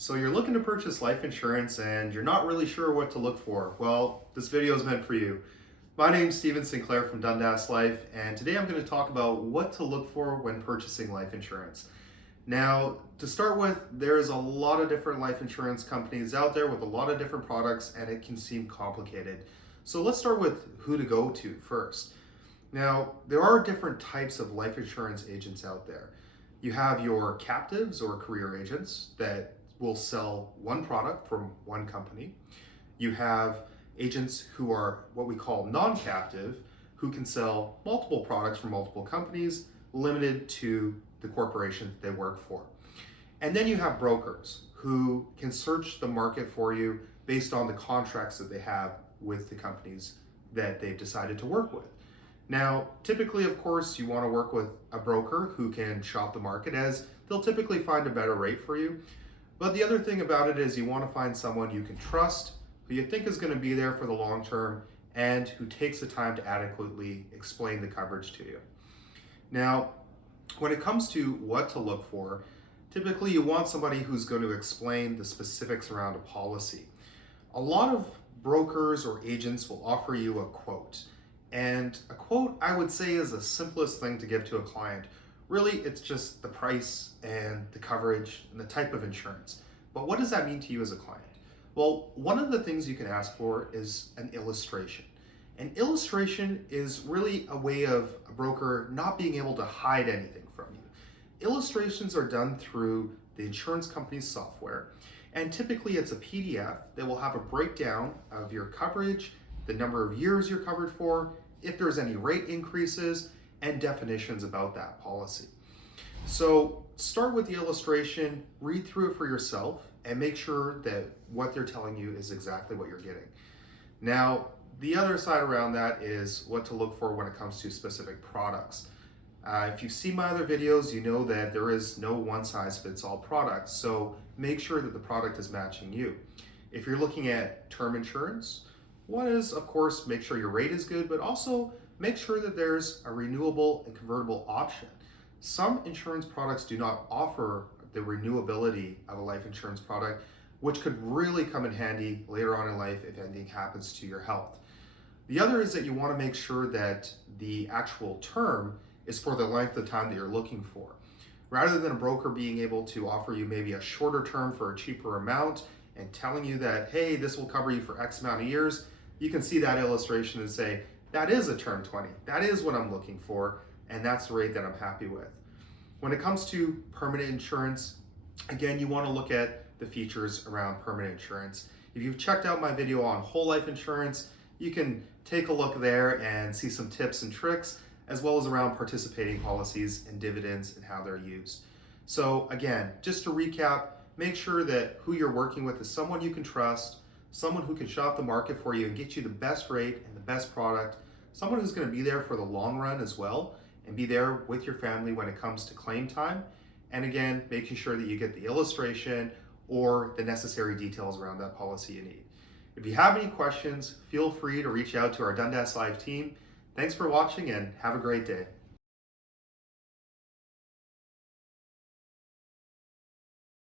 So you're looking to purchase life insurance and you're not really sure what to look for. Well, this video is meant for you. My name's Steven Sinclair from Dundas Life, and today I'm going to talk about what to look for when purchasing life insurance. Now, to start with, there's a lot of different life insurance companies out there with a lot of different products, and it can seem complicated. So let's start with who to go to first. Now, there are different types of life insurance agents out there. You have your captives or career agents that will sell one product from one company. You have agents who are what we call non-captive, who can sell multiple products from multiple companies, limited to the corporation they work for. And then you have brokers who can search the market for you based on the contracts that they have with the companies that they've decided to work with. Now, typically, of course, you want to work with a broker who can shop the market, as they'll typically find a better rate for you. But the other thing about it is you want to find someone you can trust, who you think is going to be there for the long term, and who takes the time to adequately explain the coverage to you. Now, when it comes to what to look for, typically you want somebody who's going to explain the specifics around a policy. A lot of brokers or agents will offer you a quote. And a quote, I would say, is the simplest thing to give to a client. Really, it's just the price and the coverage and the type of insurance. But what does that mean to you as a client? Well, one of the things you can ask for is an illustration. An illustration is really a way of a broker not being able to hide anything from you. Illustrations are done through the insurance company's software, and typically it's a PDF that will have a breakdown of your coverage, the number of years you're covered for, if there's any rate increases, and definitions about that policy. So start with the illustration, read through it for yourself, and make sure that what they're telling you is exactly what you're getting. Now, the other side around that is what to look for when it comes to specific products. If you've seen my other videos, you know that there is no one-size-fits-all product, so make sure that the product is matching you. If you're looking at term insurance, one is, of course, make sure your rate is good, but also make sure that there's a renewable and convertible option. Some insurance products do not offer the renewability of a life insurance product, which could really come in handy later on in life if anything happens to your health. The other is that you want to make sure that the actual term is for the length of time that you're looking for. Rather than a broker being able to offer you maybe a shorter term for a cheaper amount and telling you that, hey, this will cover you for X amount of years, you can see that illustration and say, that is a term 20. That is what I'm looking for, and that's the rate that I'm happy with. When it comes to permanent insurance, again, you want to look at the features around permanent insurance. If you've checked out my video on whole life insurance, you can take a look there and see some tips and tricks, as well as around participating policies and dividends and how they're used. So again, just to recap, make sure that who you're working with is someone you can trust, someone who can shop the market for you and get you the best rate and the best product, someone who's going to be there for the long run as well and be there with your family when it comes to claim time. And again, making sure that you get the illustration or the necessary details around that policy you need. If you have any questions, feel free to reach out to our Dundas Life team. Thanks for watching and have a great day.